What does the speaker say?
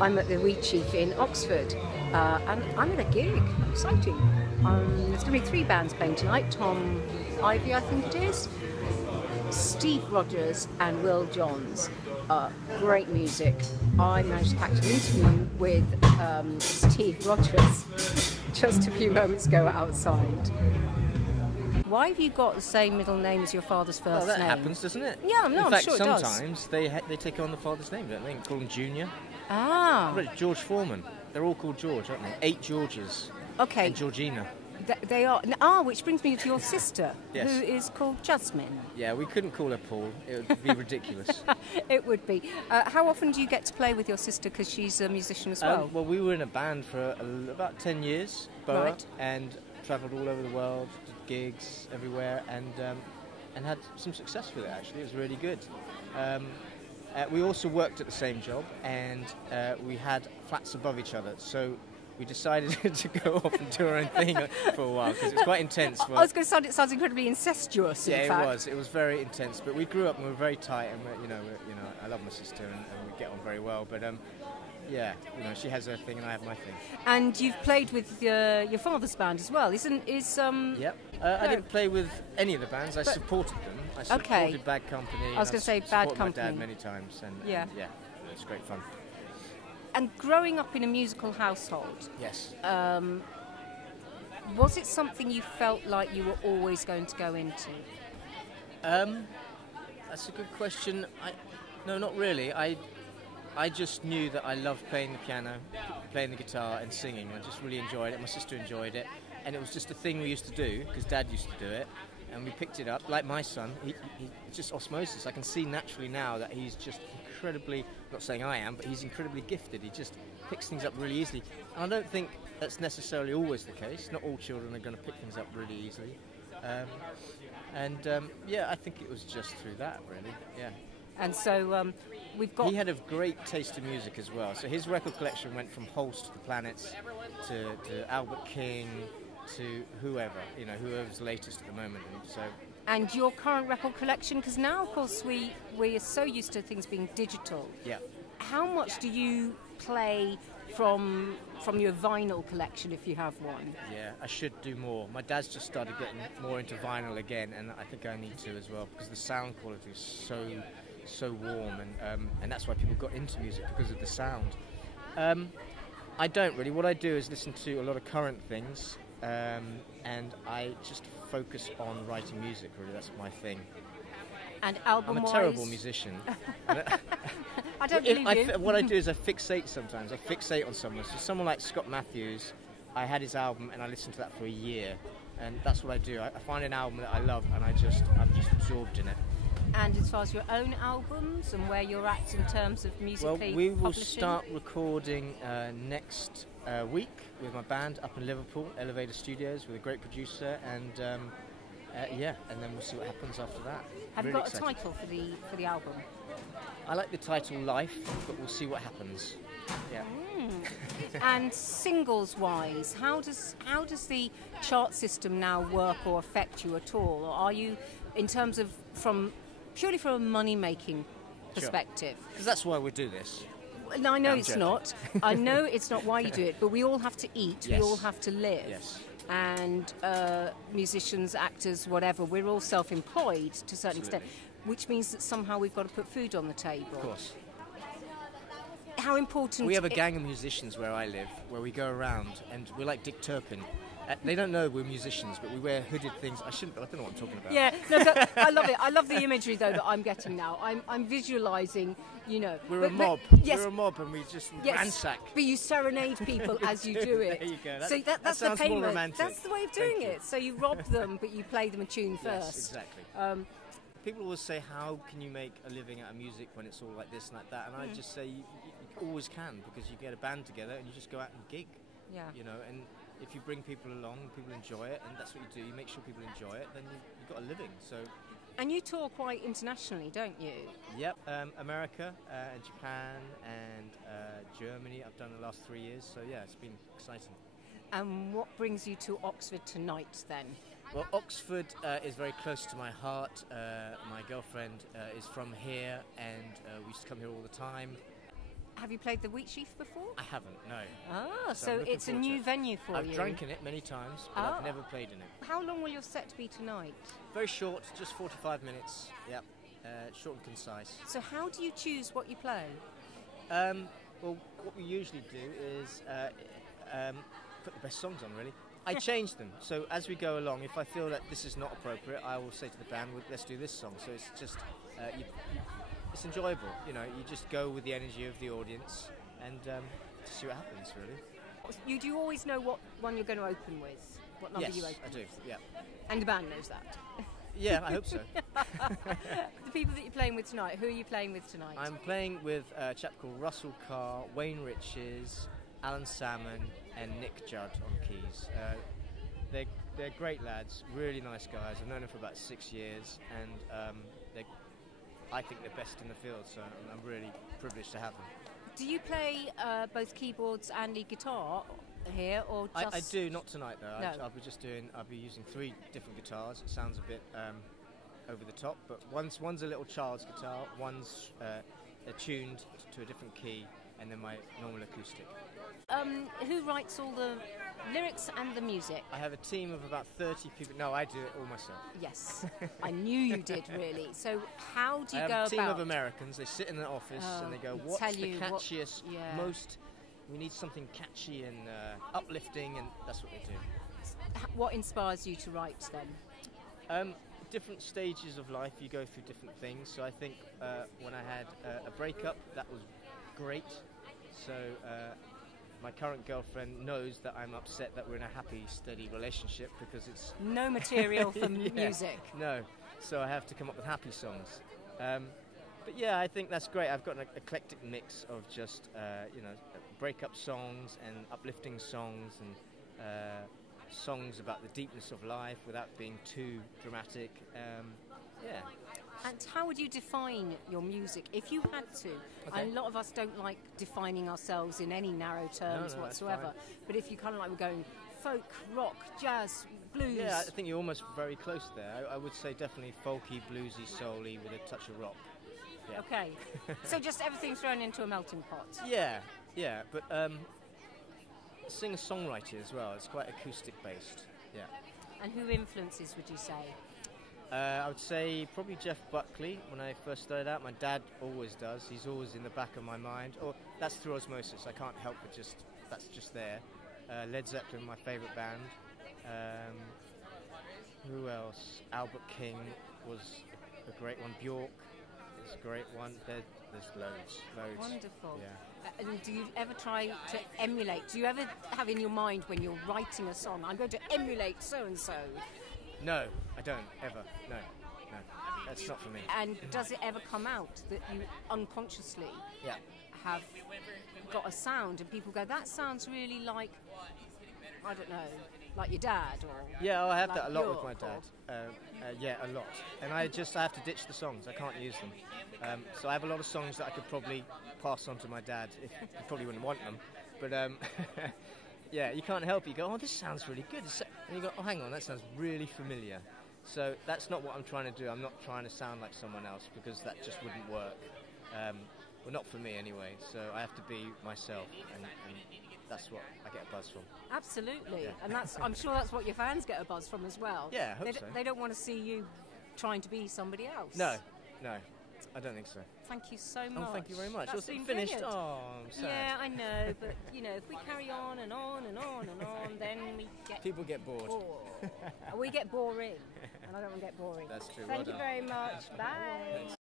I'm at the Wheat Chief in Oxford, and I'm at a gig. Exciting. There's going to be 3 bands playing tonight. Tom Ivy, I think it is, Steve Rodgers and Will Johns. Great music. I managed to catch an interview with Steve Rodgers just a few moments ago outside. Why have you got the same middle name as your father's first name? Well, that happens, doesn't it? Yeah, no, In fact, I'm sure it does. sometimes they take on the father's name, don't they? They call him Junior. Ah. George Foreman. They're all called George, aren't they? 8 Georges. Okay. And Georgina. They are. Which brings me to your sister, Yes. who is called Jasmine. Yeah, we couldn't call her Paul. It would be ridiculous. It would be. How often do you get to play with your sister? Because she's a musician as well. Well, we were in a band for about 10 years, Boa, Right. and travelled all over the world, did gigs everywhere, and had some success with it, actually. It was really good. We also worked at the same job, and we had flats above each other, so we decided to go off and do our own thing for a while, because it was quite intense. I was going to say, it sounds incredibly incestuous, in fact. It was very intense, but we grew up and we were very tight, and I love my sister, and we get on very well, but yeah, she has her thing and I have my thing. And you've played with your father's band as well, Yep. I didn't play with any of the bands. I supported them. I supported Bad Company. I was going to say Bad Company. My dad many times, and yeah, it's great fun. And growing up in a musical household, yes, was it something you felt like you were always going to go into? That's a good question. No, not really. I just knew that I loved playing the piano, playing the guitar and singing. I just really enjoyed it. My sister enjoyed it. And it was just a thing we used to do, because Dad used to do it. And we picked it up, like my son. He just osmosis. I can see naturally now that he's just incredibly, not saying I am, but he's incredibly gifted. He just picks things up really easily. And I don't think that's necessarily always the case. Not all children are going to pick things up really easily. I think it was just through that, really, yeah. And so we've got... He had a great taste in music as well. So his record collection went from Holst to the Planets to Albert King to whoever's latest at the moment. And your current record collection, because now, of course, we are so used to things being digital. Yeah. How much do you play from your vinyl collection, if you have one? Yeah, I should do more. My dad's just started getting more into vinyl again, and I think I need to as well, because the sound quality is so warm, and that's why people got into music, because of the sound. I don't really. What I do is listen to a lot of current things, and I just focus on writing music, really. That's my thing. And album-wise? I'm a terrible musician. I don't believe you. What I do is I fixate sometimes. I fixate on someone. So someone like Scott Matthews, I had his album and I listened to that for a year. And that's what I do. I find an album that I love and I'm just absorbed in it. And as far as your own albums and where you're at in terms of musically Well, we will publishing? start recording next week with my band up in Liverpool, Elevator Studios, with a great producer, and and then we'll see what happens after that. Have you Really got a excited. title for the album? I like the title Life, but we'll see what happens. Yeah. And singles-wise, how does the chart system now work or affect you at all? Or are you, in terms of purely from a money-making perspective? Because that's why we do this. No, I know I'm it's joking. not. I know it's not why you do it, but we all have to eat. Yes. We all have to live. Yes. And musicians, actors, whatever, we're all self-employed to a certain extent, which means that somehow we've got to put food on the table. Of course. How important... We have a gang of musicians where I live, where we go around, and we're like Dick Turpin. They don't know we're musicians, but we wear hooded things. I don't know what I'm talking about. Yeah, no, I love it. I love the imagery, though, that I'm getting now. I'm visualising, We're a mob. Yes. We're a mob, and we just ransack. But you serenade people as you do it. There you go. So that's that sounds the payment. more romantic. That's the way of doing it. So you rob them, but you play them a tune first. Yes, exactly. People always say, how can you make a living out of music when it's all like this and like that? And I just say, you always can, because you get a band together and you just go out and gig. Yeah. And if you bring people along, people enjoy it, and that's what you do. You make sure people enjoy it, then you've got a living. So. And you tour quite internationally, don't you? Yep, America and Japan and Germany. I've done the last 3 years, so yeah, it's been exciting. And what brings you to Oxford tonight, then? Well, Oxford is very close to my heart. My girlfriend is from here, and we used to come here all the time. Have you played the Wheat Sheaf before? I haven't, no. Ah, So so I'm looking it's a forward to new it. venue for you. I've drank in it many times, but I've never played in it. How long will your set be tonight? Very short, just 45 minutes. Yep, short and concise. So how do you choose what you play? Well, what we usually do is put the best songs on, really. I change them. So as we go along, if I feel that this is not appropriate, I will say to the band, well, let's do this song. So it's just, it's enjoyable. You know, you just go with the energy of the audience and see what happens, really. Do you always know what one you're going to open with? What number you open Yes, I do, with? yeah. And the band knows that? Yeah, I hope so. The people that you're playing with tonight, who are you playing with tonight? I'm playing with a chap called Russell Carr, Wayne Riches, Alan Salmon and Nick Judd on keys. They're great lads, really nice guys. I've known them for about 6 years, and I think they're best in the field, so I'm really privileged to have them. Do you play both keyboards and lead guitar here, or just... I do, not tonight though. No. I'll be using 3 different guitars. It sounds a bit over the top, but one's a little child's guitar, one's attuned to a different key, and then my normal acoustic. Who writes all the lyrics and the music? I have a team of about 30 people. No, I do it all myself. Yes, I knew you did, really. So how do you go about... I have a team of Americans. They sit in an office and they go, what's the catchiest, most... We need something catchy and uplifting, and that's what they do. What inspires you to write then? Different stages of life, you go through different things. So I think when I had a breakup, that was great. So my current girlfriend knows that I'm upset that we're in a happy, steady relationship because it's... No material for music. No, so I have to come up with happy songs. But yeah, I think that's great. I've got an eclectic mix of just, breakup songs and uplifting songs and songs about the deepness of life without being too dramatic. Yeah. And how would you define your music if you had to? Okay. A lot of us don't like defining ourselves in any narrow terms whatsoever. But if you kind of like we're going folk, rock, jazz, blues. Yeah, I think you're almost very close there. I would say definitely folky, bluesy, soul-y with a touch of rock. Yeah. Okay. So just everything thrown into a melting pot. Yeah, but singer-songwriter as well. It's quite acoustic-based. Yeah. And who influences, would you say? I would say probably Jeff Buckley. When I first started out, my dad always does. He's always in the back of my mind. Or that's through osmosis. I can't help but that's just there. Led Zeppelin, my favourite band. Who else? Albert King was a great one. Bjork is a great one. There's loads. Wonderful. Yeah. And do you ever try to emulate? Do you ever have in your mind when you're writing a song, I'm going to emulate so-and-so? No, I don't, ever. No, that's not for me. And does it ever come out that you unconsciously have got a sound and people go, that sounds really like, I don't know, like your dad? Or yeah, I have like that a lot Bjork, with my dad. Yeah, a lot. And I have to ditch the songs. I can't use them. So I have a lot of songs that I could probably pass on to my dad. He probably wouldn't want them. But yeah, you can't help it. You go, oh, this sounds really good. And you go, oh, hang on, that sounds really familiar. So that's not what I'm trying to do. I'm not trying to sound like someone else because that just wouldn't work. Well, not for me anyway. So I have to be myself, and that's what I get a buzz from. Absolutely. Yeah. And I'm sure that's what your fans get a buzz from as well. Yeah, I hope so. They don't want to see you trying to be somebody else. No, I don't think so. Thank you so much. Oh, thank you very much. That's been finished. Brilliant. Oh, I'm sad. Yeah, I know, but if we carry on and on and on and on, then we get people get bored. We get boring, and I don't want to get boring. That's true. Thank you very much. Bye.